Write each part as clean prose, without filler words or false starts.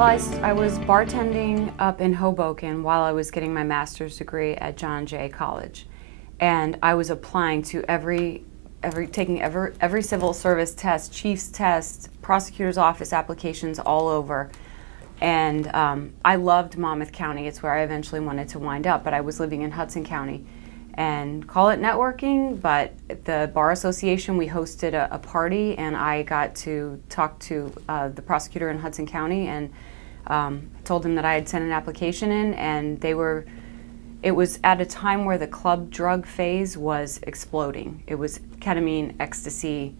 Well, I was bartending up in Hoboken while I was getting my master's degree at John Jay College. And I was applying to taking every civil service test, chief's test, prosecutor's office applications all over. And I loved Monmouth County. It's where I eventually wanted to wind up, but I was living in Hudson County. And call it networking, but at the Bar Association, we hosted a party, and I got to talk to the prosecutor in Hudson County and told him that I had sent an application in, and it was at a time where the club drug phase was exploding. It was ketamine, ecstasy,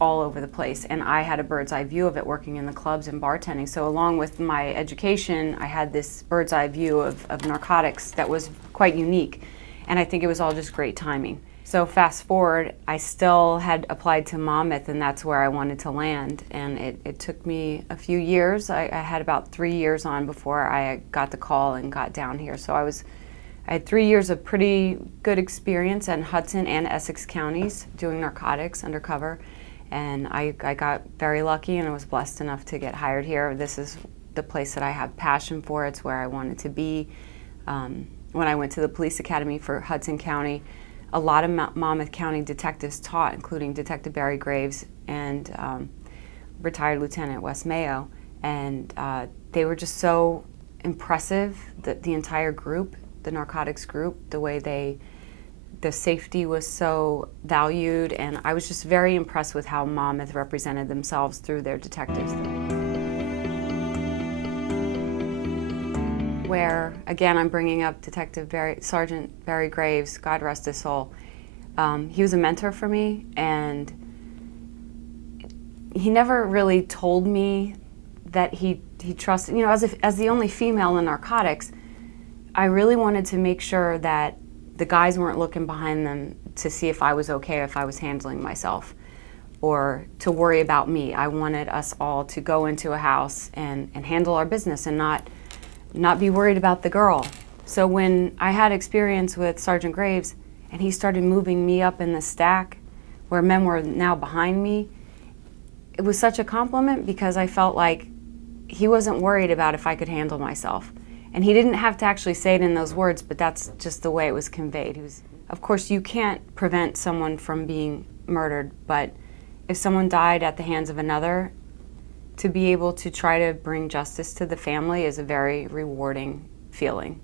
all over the place, and I had a bird's eye view of it working in the clubs and bartending. So along with my education, I had this bird's eye view of narcotics that was quite unique, and I think it was all just great timing. So fast forward, I still had applied to Monmouth, and that's where I wanted to land, and it took me a few years. I had about 3 years on before I got the call and got down here. So I had 3 years of pretty good experience in Hudson and Essex counties doing narcotics undercover. And I got very lucky, and I was blessed enough to get hired here. This is the place that I have passion for. It's where I wanted to be. When I went to the police academy for Hudson County, a lot of Monmouth County detectives taught, including Detective Barry Graves and retired Lieutenant Wes Mayo. And they were just so impressive, the entire group, the narcotics group, the way the safety was so valued, and I was just very impressed with how Monmouth represented themselves through their detectives. Where, again, I'm bringing up Sergeant Barry Graves, God rest his soul. He was a mentor for me, and he never really told me that he trusted, as the only female in narcotics, I really wanted to make sure that the guys weren't looking behind them to see if I was okay, if I was handling myself, or to worry about me. I wanted us all to go into a house and handle our business and not be worried about the girl. So when I had experience with Sergeant Graves and he started moving me up in the stack where men were now behind me, it was such a compliment because I felt like he wasn't worried about if I could handle myself. And he didn't have to actually say it in those words, but that's just the way it was conveyed. Of course, you can't prevent someone from being murdered, but if someone died at the hands of another, to be able to try to bring justice to the family is a very rewarding feeling.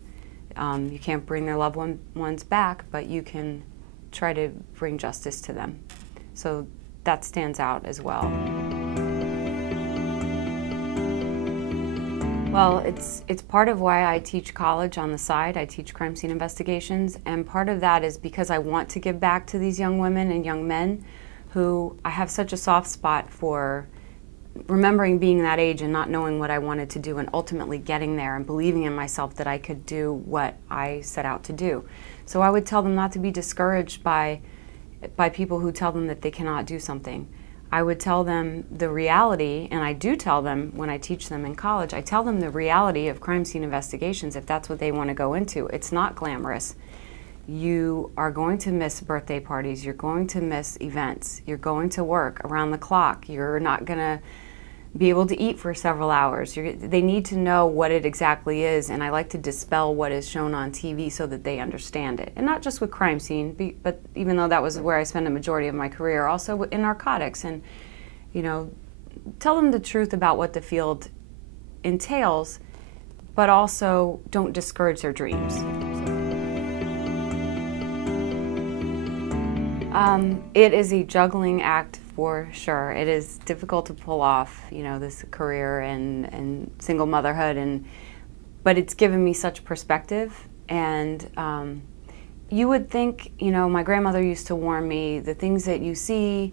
You can't bring their loved ones back, but you can try to bring justice to them. So that stands out as well. Well, it's part of why I teach college on the side. I teach crime scene investigations, and part of that is because I want to give back to these young women and young men who I have such a soft spot for, remembering being that age and not knowing what I wanted to do and ultimately getting there and believing in myself that I could do what I set out to do. So I would tell them not to be discouraged by people who tell them that they cannot do something. I would tell them the reality, and I do tell them when I teach them in college, I tell them the reality of crime scene investigations if that's what they want to go into. It's not glamorous. You are going to miss birthday parties, you're going to miss events, you're going to work around the clock, you're not going to be able to eat for several hours. They need to know what it exactly is, and I like to dispel what is shown on TV so that they understand it. And not just with crime scene, but even though that was where I spent a majority of my career, also in narcotics. And, tell them the truth about what the field entails, but also don't discourage their dreams. It is a juggling act for sure. It is difficult to pull off, this career and single motherhood, but it's given me such perspective. And you would think, my grandmother used to warn me, the things that you see,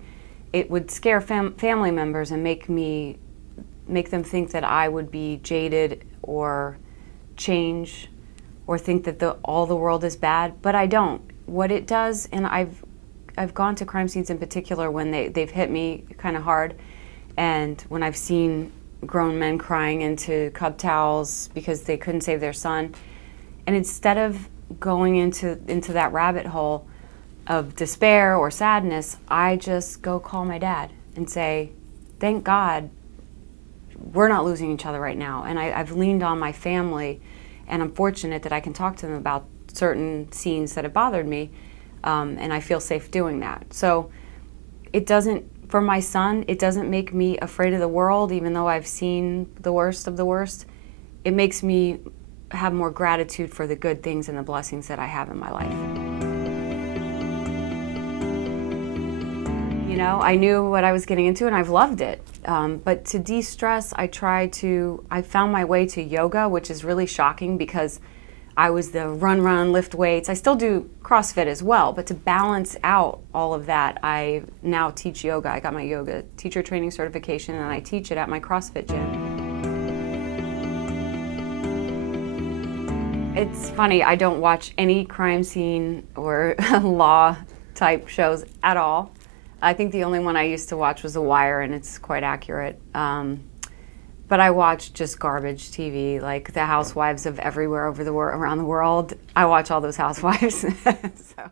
it would scare family members and make them think that I would be jaded or change or think that all the world is bad, but I don't. What it does, and I've gone to crime scenes in particular when they've hit me kind of hard, and when I've seen grown men crying into Cub towels because they couldn't save their son, and instead of going into that rabbit hole of despair or sadness, I just go call my dad and say, thank God we're not losing each other right now. And I've leaned on my family, and I'm fortunate that I can talk to them about certain scenes that have bothered me, and I feel safe doing that. So it doesn't, for my son, it doesn't make me afraid of the world, even though I've seen the worst of the worst. It makes me have more gratitude for the good things and the blessings that I have in my life. You know, I knew what I was getting into and I've loved it. But to de-stress, I found my way to yoga, which is really shocking because I was the run, lift weights. I still do CrossFit as well, but to balance out all of that, I now teach yoga. I got my yoga teacher training certification and I teach it at my CrossFit gym. It's funny, I don't watch any crime scene or law type shows at all. I think the only one I used to watch was The Wire, and it's quite accurate. But I watch just garbage TV, like the housewives of everywhere around the world. I watch all those housewives. So.